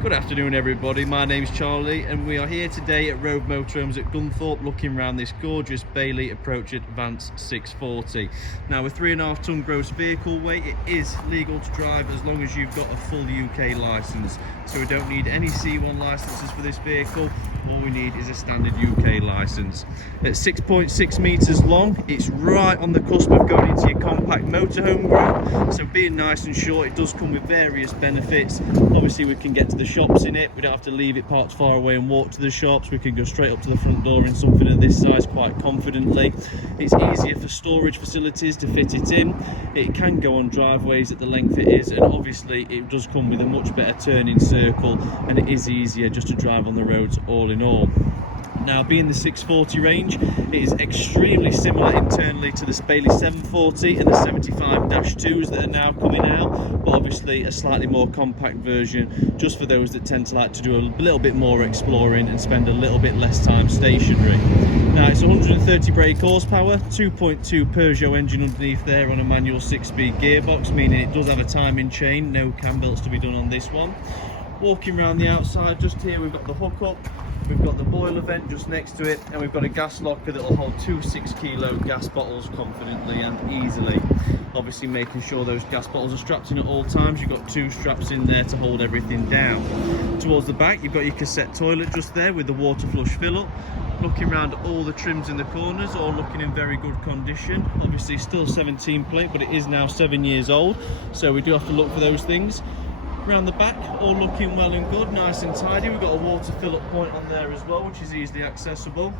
Good afternoon everybody, my name's Charlie and we are here today at Rove Motorhomes at Gunthorpe looking around this gorgeous Bailey Approach Advanced 640. Now with 3.5 tonne gross vehicle weight, it is legal to drive as long as you've got a full UK licence. So we don't need any C1 licences for this vehicle, all we need is a standard UK licence. At 6.6 metres long, it's right on the cusp of going into your compact motorhome group. So being nice and short, it does come with various benefits. Obviously we can get to the shops in it, we don't have to leave it parked far away and walk to the shops. We can go straight up to the front door in something of this size quite confidently. It's easier for storage facilities to fit it in. It can go on driveways at the length it is, and obviously it does come with a much better turning circle, and it is easier just to drive on the roads all in all. Now, being the 640 range, it is extremely similar internally to the Bailey 740 and the 75-2s that are now coming out, but obviously a slightly more compact version, just for those that tend to like to do a little bit more exploring and spend a little bit less time stationary. Now, it's 130 brake horsepower, 2.2 Peugeot engine underneath there on a manual 6-speed gearbox, meaning it does have a timing chain, no cam belts to be done on this one. Walking around the outside, just here we've got the hookup. We've got the boiler vent just next to it, and we've got a gas locker that will hold 2 6-kilo gas bottles confidently and easily. Obviously making sure those gas bottles are strapped in at all times. You've got 2 straps in there to hold everything down. Towards the back, you've got your cassette toilet just there with the water flush fill up. Looking around at all the trims in the corners, all looking in very good condition. Obviously still 17 plate, but it is now 7 years old, so we do have to look for those things. Around the back, all looking well and good, nice and tidy. We've got a water fill-up point on there as well, which is easily accessible.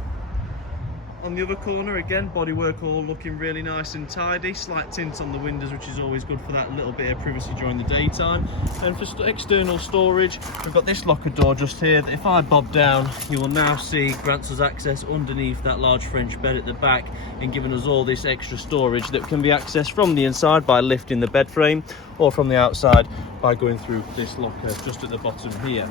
On the other corner, again, bodywork all looking really nice and tidy. Slight tint on the windows, which is always good for that little bit of privacy during the daytime. And for external storage, we've got this locker door just here that if I bob down, you will now see grants us access underneath that large French bed at the back, and giving us all this extra storage that can be accessed from the inside by lifting the bed frame, or from the outside by going through this locker just at the bottom here.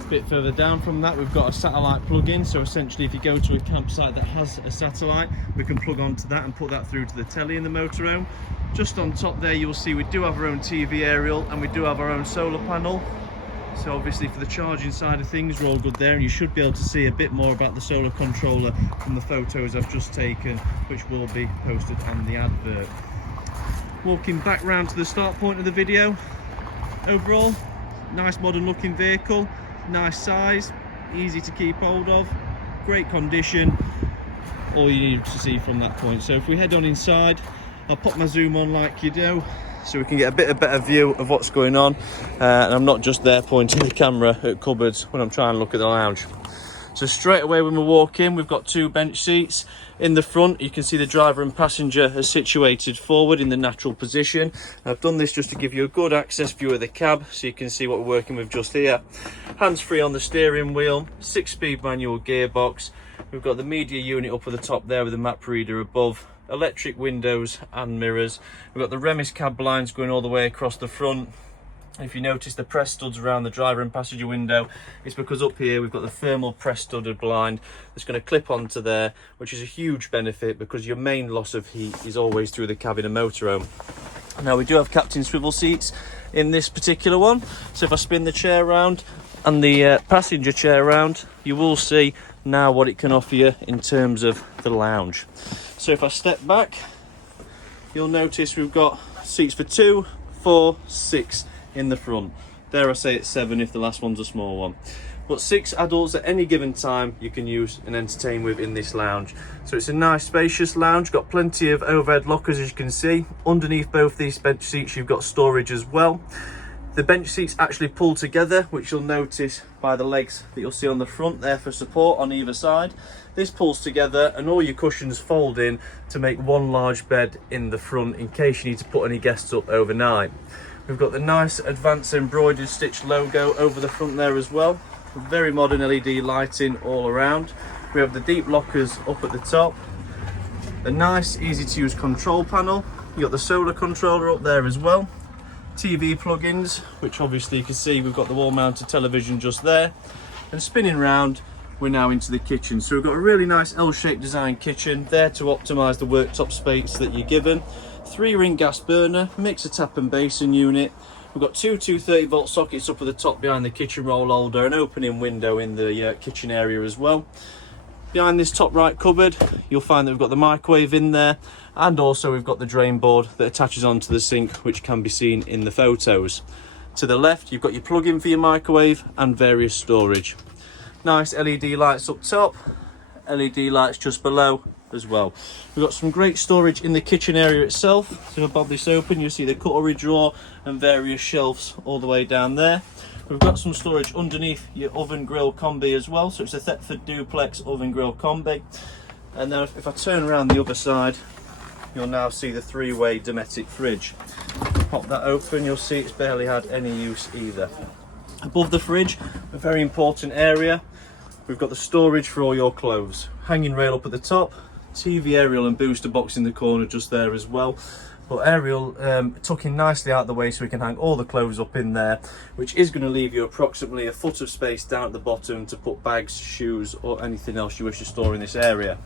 A bit further down from that, we've got a satellite plug-in, so essentially if you go to a campsite that has a satellite, we can plug onto that and put that through to the telly in the motorhome. Just on top there, you'll see we do have our own TV aerial and we do have our own solar panel. So obviously for the charging side of things, we're all good there, and you should be able to see a bit more about the solar controller from the photos I've just taken, which will be posted on the advert. Walking back round to the start point of the video, overall, nice modern looking vehicle, nice size, easy to keep hold of, great condition, all you need to see from that point. So if we head on inside, I'll pop my zoom on like you do, so we can get a bit of better view of what's going on, and I'm not just there pointing the camera at cupboards when I'm trying to look at the lounge. So straight away when we walk in, we've got 2 bench seats. In the front, you can see the driver and passenger are situated forward in the natural position. I've done this just to give you a good access view of the cab, so you can see what we're working with just here. Hands-free on the steering wheel, 6-speed manual gearbox. We've got the media unit up at the top there with the map reader above. Electric windows and mirrors. We've got the Remis cab blinds going all the way across the front. If you notice the press studs around the driver and passenger window, it's because up here we've got the thermal press studded blind that's going to clip onto there, which is a huge benefit because your main loss of heat is always through the cabin and motorhome. Now we do have captain swivel seats in this particular one, so if I spin the chair around and the passenger chair around, you will see now what it can offer you in terms of the lounge. So if I step back, you'll notice we've got seats for 2, 4, 6 in the front. Dare I say it's 7 if the last one's a small one. But 6 adults at any given time you can use and entertain with in this lounge. So it's a nice spacious lounge, got plenty of overhead lockers as you can see. Underneath both these bench seats you've got storage as well. The bench seats actually pull together, which you'll notice by the legs that you'll see on the front there for support on either side. This pulls together and all your cushions fold in to make one large bed in the front in case you need to put any guests up overnight. We've got the nice advanced embroidered stitch logo over the front there as well. Very modern LED lighting all around. We have the deep lockers up at the top. A nice easy to use control panel. You've got the solar controller up there as well. TV plugins, which obviously you can see we've got the wall mounted television just there. And spinning round, we're now into the kitchen. So we've got a really nice L-shaped design kitchen there to optimise the worktop space that you're given. 3-ring gas burner, mixer tap and basin unit. We've got two 230-volt sockets up at the top behind the kitchen roll holder, an opening window in the kitchen area as well. Behind this top right cupboard, you'll find that we've got the microwave in there, and also we've got the drain board that attaches onto the sink, which can be seen in the photos. To the left, you've got your plug-in for your microwave and various storage. Nice LED lights up top, LED lights just below as well. We've got some great storage in the kitchen area itself. So if I bob this open, you'll see the cutlery drawer and various shelves all the way down there. We've got some storage underneath your oven grill combi as well, so it's a Thetford duplex oven grill combi. And then if I turn around the other side, you'll now see the three-way Dometic fridge. Pop that open, you'll see it's barely had any use either. Above the fridge, a very important area, we've got the storage for all your clothes. Hanging rail up at the top, TV aerial and booster box in the corner just there as well. But aerial tucking nicely out the way so we can hang all the clothes up in there, which is going to leave you approximately a foot of space down at the bottom to put bags, shoes or anything else you wish to store in this area.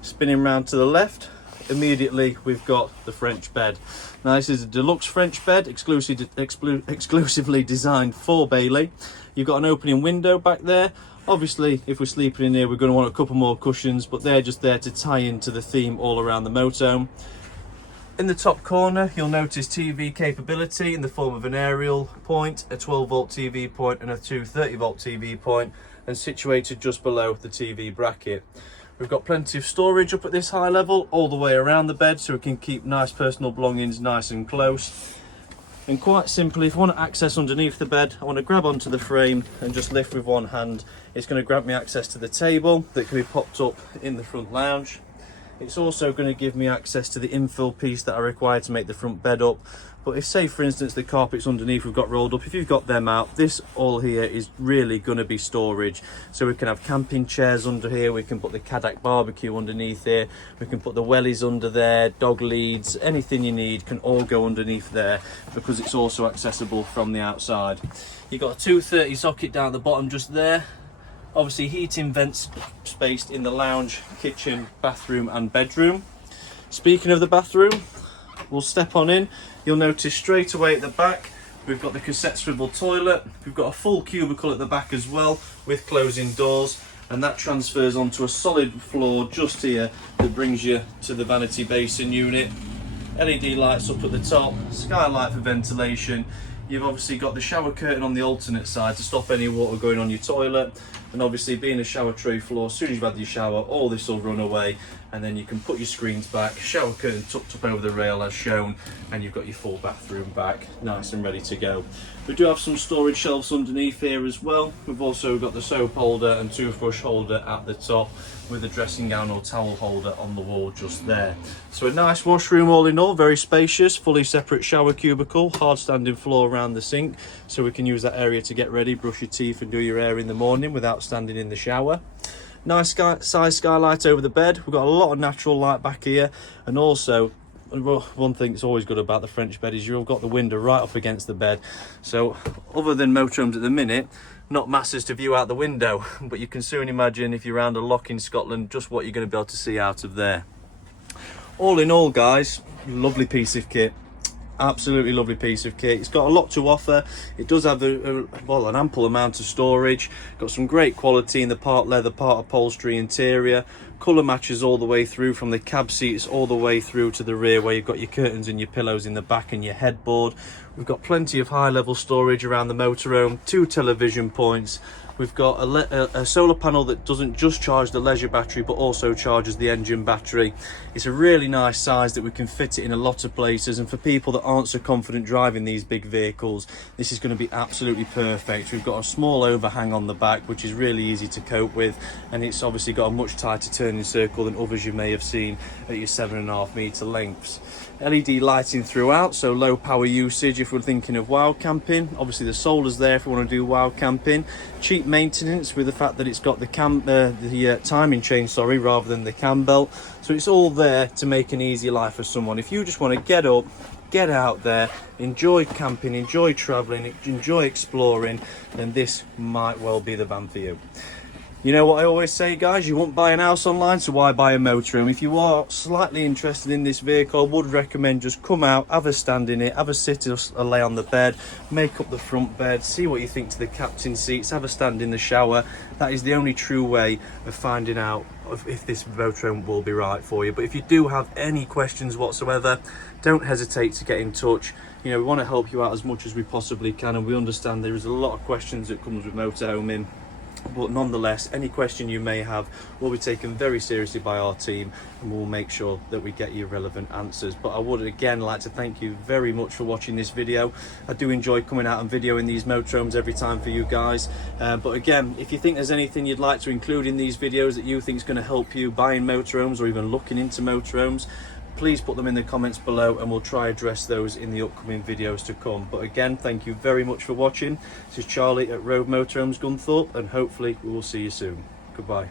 Spinning round to the left, immediately we've got the French bed. Now this is a deluxe French bed exclusively designed for Bailey. You've got an opening window back there. Obviously, if we're sleeping in here, we're going to want a couple more cushions, but they're just there to tie into the theme all around the motorhome. In the top corner, you'll notice TV capability in the form of an aerial point, a 12-volt TV point and a 230-volt TV point, and situated just below the TV bracket. We've got plenty of storage up at this high level all the way around the bed, so we can keep nice personal belongings nice and close. And quite simply, if I want to access underneath the bed, I want to grab onto the frame and just lift with one hand. It's going to grant me access to the table that can be popped up in the front lounge. It's also going to give me access to the infill piece that I require to make the front bed up. But if, say for instance, the carpets underneath we've got rolled up, if you've got them out, this all here is really going to be storage. So we can have camping chairs under here, we can put the Caddock barbecue underneath here, we can put the wellies under there, dog leads, anything you need can all go underneath there because it's also accessible from the outside. You've got a 230 socket down at the bottom just there. Obviously heating vents spaced in the lounge, kitchen, bathroom and bedroom. Speaking of the bathroom, we'll step on in. You'll notice straight away at the back we've got the cassette swivel toilet. We've got a full cubicle at the back as well with closing doors, and that transfers onto a solid floor just here that brings you to the vanity basin unit. LED lights up at the top, skylight for ventilation. You've obviously got the shower curtain on the alternate side to stop any water going on your toilet. And obviously being a shower tray floor, as soon as you've had your shower, all this will run away, and then you can put your screens back, shower curtain tucked up over the rail as shown, and you've got your full bathroom back, nice and ready to go. We do have some storage shelves underneath here as well. We've also got the soap holder and toothbrush holder at the top, with a dressing gown or towel holder on the wall just there. So a nice washroom all in all, very spacious, fully separate shower cubicle, hard standing floor around the sink, so we can use that area to get ready, brush your teeth and do your hair in the morning without standing in the shower. Nice size skylight over the bed. We've got a lot of natural light back here, and also one thing that's always good about the French bed is you've got the window right up against the bed. So other than motorhomes at the minute, not masses to view out the window, but you can soon imagine if you're around a lock in Scotland just what you're going to be able to see out of there. All in all guys, lovely piece of kit. Absolutely lovely piece of kit. It's got a lot to offer. It does have an ample amount of storage. Got some great quality in the part leather, part upholstery interior. Colour matches all the way through from the cab seats all the way through to the rear where you've got your curtains and your pillows in the back and your headboard. We've got plenty of high level storage around the motorhome, 2 television points. We've got a solar panel that doesn't just charge the leisure battery but also charges the engine battery. It's a really nice size that we can fit it in a lot of places, and for people that aren't so confident driving these big vehicles, this is going to be absolutely perfect. We've got a small overhang on the back which is really easy to cope with, and it's obviously got a much tighter turning circle than others you may have seen at your 7.5 metre lengths. LED lighting throughout, so low power usage if we're thinking of wild camping. Obviously the solar's there if we want to do wild camping. Cheap maintenance with the fact that it's got the timing chain, rather than the cam belt. So it's all there to make an easy life for someone. If you just want to get up, get out there, enjoy camping, enjoy travelling, enjoy exploring, then this might well be the van for you. You know what I always say, guys, you won't buy an house online, so why buy a motorhome? If you are slightly interested in this vehicle, I would recommend just come out, have a stand in it, have a sit or lay on the bed, make up the front bed, see what you think to the captain's seats, have a stand in the shower. That is the only true way of finding out if this motorhome will be right for you. But if you do have any questions whatsoever, don't hesitate to get in touch. You know, we want to help you out as much as we possibly can, and we understand there is a lot of questions that comes with motorhoming. But nonetheless, any question you may have will be taken very seriously by our team, and we'll make sure that we get you relevant answers. But I would again like to thank you very much for watching this video. I do enjoy coming out and videoing these motorhomes every time for you guys. But again, if you think there's anything you'd like to include in these videos that you think is going to help you buying motorhomes or even looking into motorhomes, please put them in the comments below and we'll try address those in the upcoming videos to come. But again, thank you very much for watching. This is Charlie at Rove Motorhomes, Gunthorpe, and hopefully we will see you soon. Goodbye.